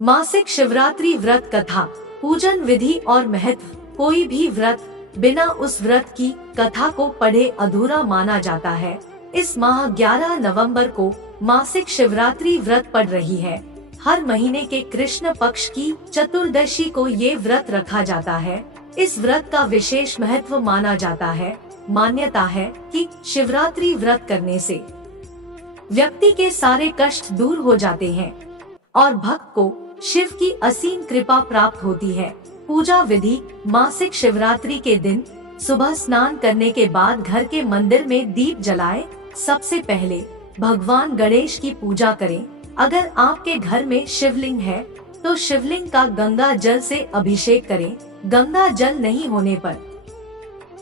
मासिक शिवरात्रि व्रत कथा, पूजन विधि और महत्व। कोई भी व्रत बिना उस व्रत की कथा को पढ़े अधूरा माना जाता है। इस माह 11 नवंबर को मासिक शिवरात्रि व्रत पड़ रही है। हर महीने के कृष्ण पक्ष की चतुर्दशी को ये व्रत रखा जाता है। इस व्रत का विशेष महत्व माना जाता है। मान्यता है कि शिवरात्रि व्रत करने से व्यक्ति के सारे कष्ट दूर हो जाते हैं और भक्त को शिव की असीम कृपा प्राप्त होती है। पूजा विधि। मासिक शिवरात्रि के दिन सुबह स्नान करने के बाद घर के मंदिर में दीप जलाएं। सबसे पहले भगवान गणेश की पूजा करें। अगर आपके घर में शिवलिंग है तो शिवलिंग का गंगा जल से अभिषेक करें। गंगा जल नहीं होने पर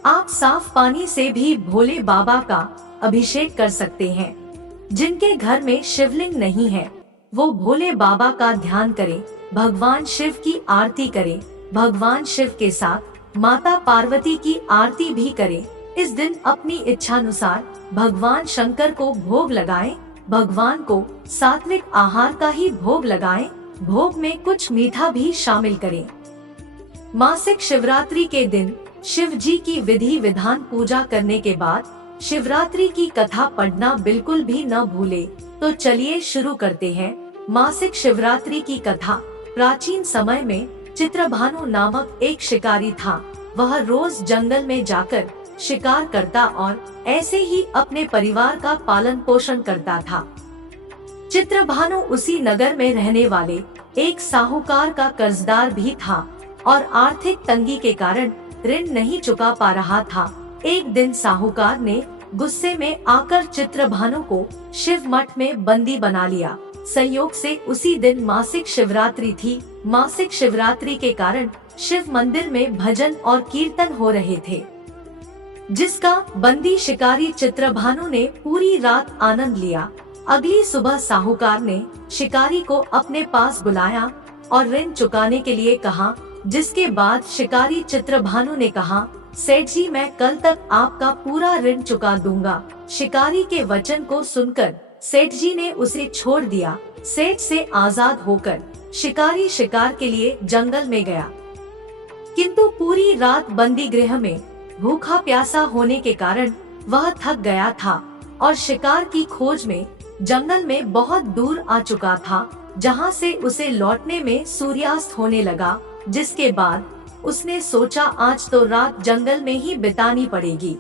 आप साफ पानी से भी भोले बाबा का अभिषेक कर सकते हैं। जिनके घर में शिवलिंग नहीं है वो भोले बाबा का ध्यान करें, भगवान शिव की आरती करें। भगवान शिव के साथ माता पार्वती की आरती भी करें। इस दिन अपनी इच्छानुसार भगवान शंकर को भोग लगाएं। भगवान को सात्विक आहार का ही भोग लगाएं। भोग में कुछ मीठा भी शामिल करें। मासिक शिवरात्रि के दिन शिव जी की विधि विधान पूजा करने के बाद शिवरात्रि की कथा पढ़ना बिल्कुल भी न भूले। तो चलिए शुरू करते हैं। मासिक शिवरात्रि की कथा। प्राचीन समय में चित्रभानु नामक एक शिकारी था। वह रोज जंगल में जाकर शिकार करता और ऐसे ही अपने परिवार का पालन पोषण करता था। चित्रभानु उसी नगर में रहने वाले एक साहूकार का कर्जदार भी था और आर्थिक तंगी के कारण ऋण नहीं चुका पा रहा था। एक दिन साहूकार ने गुस्से में आकर चित्रभानु को शिव मठ में बंदी बना लिया। संयोग से उसी दिन मासिक शिवरात्रि थी। मासिक शिवरात्रि के कारण शिव मंदिर में भजन और कीर्तन हो रहे थे, जिसका बंदी शिकारी चित्रभानु ने पूरी रात आनंद लिया। अगली सुबह साहूकार ने शिकारी को अपने पास बुलाया और ऋण चुकाने के लिए कहा, जिसके बाद शिकारी चित्रभानु ने कहा, सेठ जी मैं कल तक आपका पूरा ऋण चुका दूंगा। शिकारी के वचन को सुनकर सेठ जी ने उसे छोड़ दिया। सेठ से आजाद होकर शिकारी शिकार के लिए जंगल में गया, किंतु पूरी रात बंदी गृह में भूखा प्यासा होने के कारण वह थक गया था और शिकार की खोज में जंगल में बहुत दूर आ चुका था, जहां से उसे लौटने में सूर्यास्त होने लगा। जिसके बाद उसने सोचा आज तो रात जंगल में ही बितानी पड़ेगी।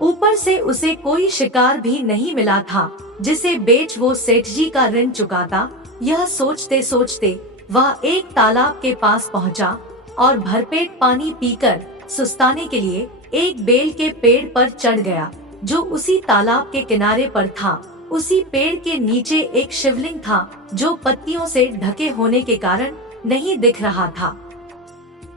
ऊपर से उसे कोई शिकार भी नहीं मिला था जिसे बेच वो सेठ जी का ऋण चुकाता। यह सोचते सोचते वह एक तालाब के पास पहुंचा और भरपेट पानी पीकर सुस्ताने के लिए एक बेल के पेड़ पर चढ़ गया, जो उसी तालाब के किनारे पर था। उसी पेड़ के नीचे एक शिवलिंग था जो पत्तियों से ढके होने के कारण नहीं दिख रहा था।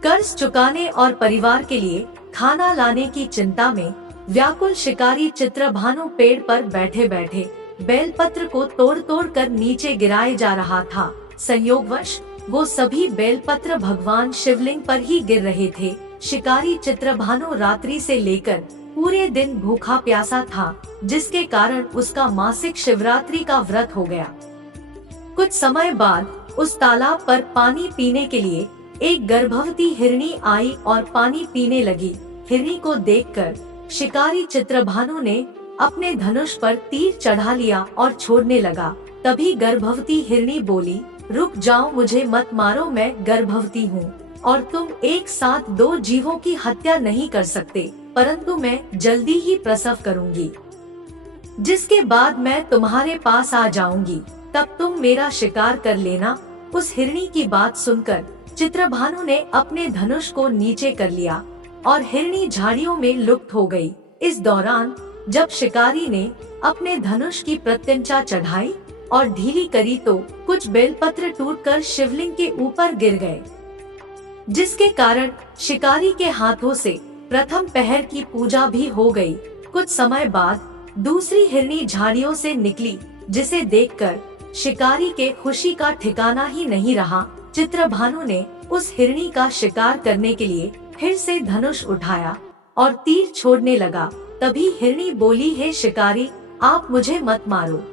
कर्ज चुकाने और परिवार के लिए खाना लाने की चिंता में व्याकुल शिकारी चित्रभानु पेड़ पर बैठे बैठे बेलपत्र को तोड़ तोड़ कर नीचे गिराए जा रहा था। संयोगवश वो सभी बेलपत्र भगवान शिवलिंग पर ही गिर रहे थे। शिकारी चित्रभानु रात्रि से लेकर पूरे दिन भूखा प्यासा था, जिसके कारण उसका मासिक शिवरात्रि का व्रत हो गया। कुछ समय बाद उस तालाब पर पानी पीने के लिए एक गर्भवती हिरनी आई और पानी पीने लगी। हिरनी को देखकर शिकारी चित्रभानु ने अपने धनुष पर तीर चढ़ा लिया और छोड़ने लगा। तभी गर्भवती हिरनी बोली, रुक जाओ, मुझे मत मारो, मैं गर्भवती हूँ और तुम एक साथ दो जीवों की हत्या नहीं कर सकते, परंतु मैं जल्दी ही प्रसव करूँगी, जिसके बाद मैं तुम्हारे पास आ जाऊंगी, तब तुम मेरा शिकार कर लेना। उस हिरनी की बात सुनकर चित्रभानु ने अपने धनुष को नीचे कर लिया और हिरनी झाड़ियों में लुप्त हो गई। इस दौरान जब शिकारी ने अपने धनुष की प्रत्यंचा चढ़ाई और ढीली करी तो कुछ बेलपत्र टूटकर शिवलिंग के ऊपर गिर गए, जिसके कारण शिकारी के हाथों से प्रथम पहर की पूजा भी हो गई। कुछ समय बाद दूसरी हिरनी झाड़ियों से निकली, जिसे देखकर शिकारी के खुशी का ठिकाना ही नहीं रहा। चित्रभानु ने उस हिरनी का शिकार करने के लिए फिर से धनुष उठाया और तीर छोड़ने लगा। तभी हिरनी बोली, हे शिकारी, आप मुझे मत मारो,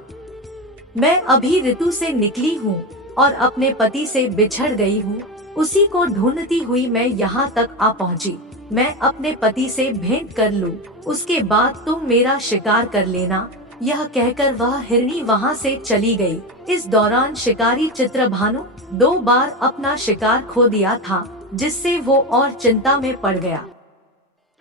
मैं अभी ऋतु से निकली हूँ और अपने पति से बिछड़ गई हूँ। उसी को ढूंढती हुई मैं यहाँ तक आ पहुँची। मैं अपने पति से भेंट कर लूँ, उसके बाद तुम मेरा शिकार कर लेना। यह कहकर वह हिरनी वहाँ से चली गई। इस दौरान शिकारी चित्रभानु 2 बार अपना शिकार खो दिया था, जिससे वो और चिंता में पड़ गया।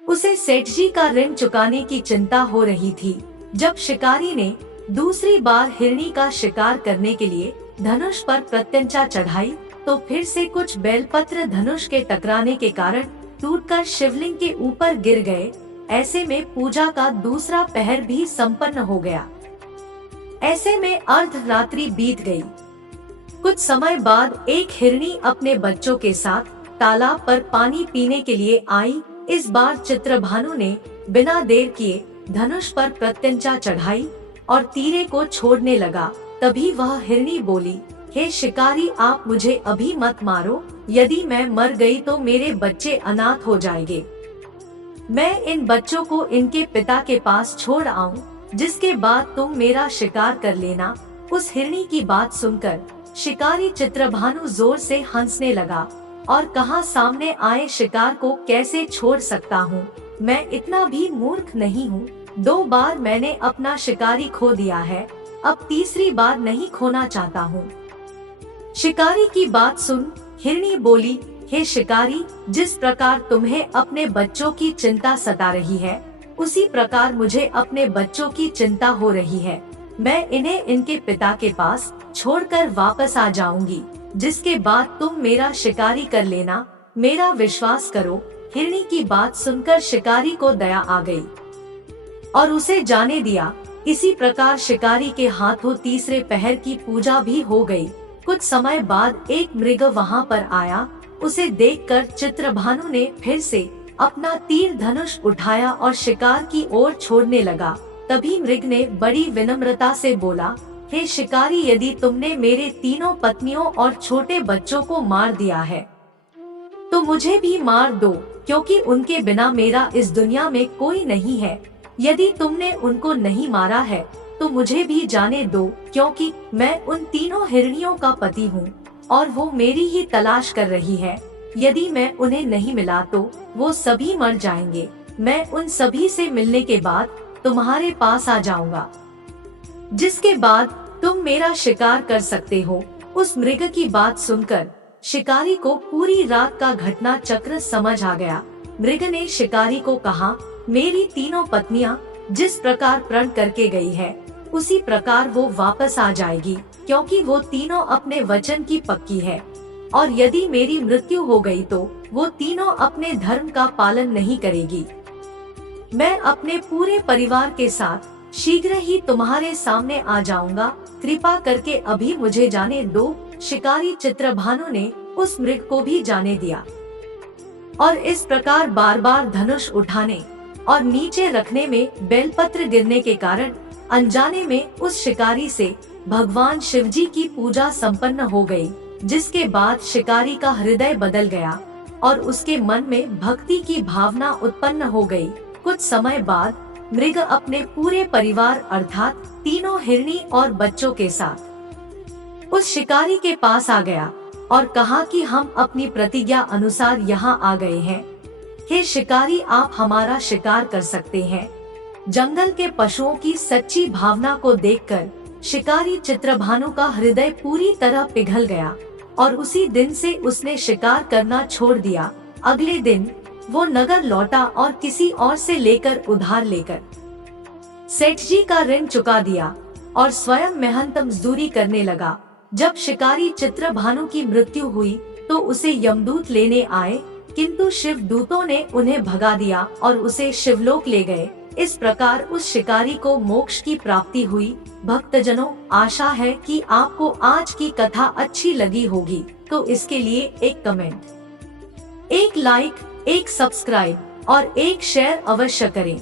उसे सेठ जी का ऋण चुकाने की चिंता हो रही थी। जब शिकारी ने दूसरी बार हिरनी का शिकार करने के लिए धनुष पर प्रत्यंचा चढ़ाई, तो फिर से कुछ बेलपत्र धनुष के टकराने के कारण टूटकर शिवलिंग के ऊपर गिर गए। ऐसे में पूजा का दूसरा पहर भी संपन्न हो गया। ऐसे में अर्धरात्रि बीत गई। कुछ समय बाद एक हिरनी अपने बच्चों के साथ तालाब पर पानी पीने के लिए आई। इस बार चित्रभानु ने बिना देर किए धनुष पर प्रत्यंचा चढ़ाई और तीरे को छोड़ने लगा। तभी वह हिरनी बोली, हे शिकारी, आप मुझे अभी मत मारो। यदि मैं मर गई तो मेरे बच्चे अनाथ हो जाएंगे। मैं इन बच्चों को इनके पिता के पास छोड़ आऊं, जिसके बाद तुम मेरा शिकार कर लेना। उस हिरनी की बात सुनकर शिकारी चित्रभानु जोर से हंसने लगा और कहा, सामने आए शिकार को कैसे छोड़ सकता हूँ। मैं इतना भी मूर्ख नहीं हूँ। 2 बार मैंने अपना शिकारी खो दिया है, अब तीसरी बार नहीं खोना चाहता हूँ। शिकारी की बात सुन हिरनी बोली, हे शिकारी, जिस प्रकार तुम्हें अपने बच्चों की चिंता सता रही है, उसी प्रकार मुझे अपने बच्चों की चिंता हो रही है। मैं इन्हें इनके पिता के पास छोड़कर वापस आ जाऊंगी, जिसके बाद तुम मेरा शिकारी कर लेना। मेरा विश्वास करो। हिरनी की बात सुनकर शिकारी को दया आ गई और उसे जाने दिया। इसी प्रकार शिकारी के हाथों तीसरे पहर की पूजा भी हो गई। कुछ समय बाद एक मृग वहाँ पर आया। उसे देखकर चित्रभानु ने फिर से अपना तीर धनुष उठाया और शिकार की ओर छोड़ने लगा। तभी मृग ने बड़ी विनम्रता से बोला, हे शिकारी, यदि तुमने मेरे तीनों पत्नियों और छोटे बच्चों को मार दिया है तो मुझे भी मार दो, क्योंकि उनके बिना मेरा इस दुनिया में कोई नहीं है। यदि तुमने उनको नहीं मारा है तो मुझे भी जाने दो, क्योंकि मैं उन तीनों हिरनियों का पति हूँ और वो मेरी ही तलाश कर रही है। यदि मैं उन्हें नहीं मिला तो वो सभी मर जाएंगे। मैं उन सभी से मिलने के बाद तुम्हारे पास आ जाऊंगा, जिसके बाद तुम मेरा शिकार कर सकते हो। उस मृग की बात सुनकर शिकारी को पूरी रात का घटना चक्र समझ आ गया। मृग ने शिकारी को कहा, मेरी तीनों पत्नियां जिस प्रकार प्रण करके गई है, उसी प्रकार वो वापस आ जाएगी, क्योंकि वो तीनों अपने वचन की पक्की है। और यदि मेरी मृत्यु हो गई तो वो तीनों अपने धर्म का पालन नहीं करेगी। मैं अपने पूरे परिवार के साथ शीघ्र ही तुम्हारे सामने आ जाऊंगा। कृपा करके अभी मुझे जाने दो। शिकारी चित्रभानु ने उस मृग को भी जाने दिया और इस प्रकार बार बार धनुष उठाने और नीचे रखने में बेलपत्र गिरने के कारण अनजाने में उस शिकारी से भगवान शिवजी की पूजा संपन्न हो गई, जिसके बाद शिकारी का हृदय बदल गया और उसके मन में भक्ति की भावना उत्पन्न हो गई। कुछ समय बाद मृग अपने पूरे परिवार अर्थात तीनों हिरनी और बच्चों के साथ उस शिकारी के पास आ गया और कहा कि हम अपनी प्रतिज्ञा अनुसार यहाँ आ गए हैं। हे शिकारी, आप हमारा शिकार कर सकते हैं। जंगल के पशुओं की सच्ची भावना को देखकर शिकारी चित्रभानु का हृदय पूरी तरह पिघल गया और उसी दिन से उसने शिकार करना छोड़ दिया। अगले दिन वो नगर लौटा और किसी और से लेकर उधार लेकर सेठ जी का ऋण चुका दिया और स्वयं मेहनत मजदूरी करने लगा। जब शिकारी चित्रभानु की मृत्यु हुई तो उसे यमदूत लेने आए, किंतु शिव दूतों ने उन्हें भगा दिया और उसे शिवलोक ले गए। इस प्रकार उस शिकारी को मोक्ष की प्राप्ति हुई। भक्तजनों, आशा है कि आपको आज की कथा अच्छी लगी होगी, तो इसके लिए एक कमेंट, एक लाइक, एक सब्सक्राइब और एक शेयर अवश्य करें।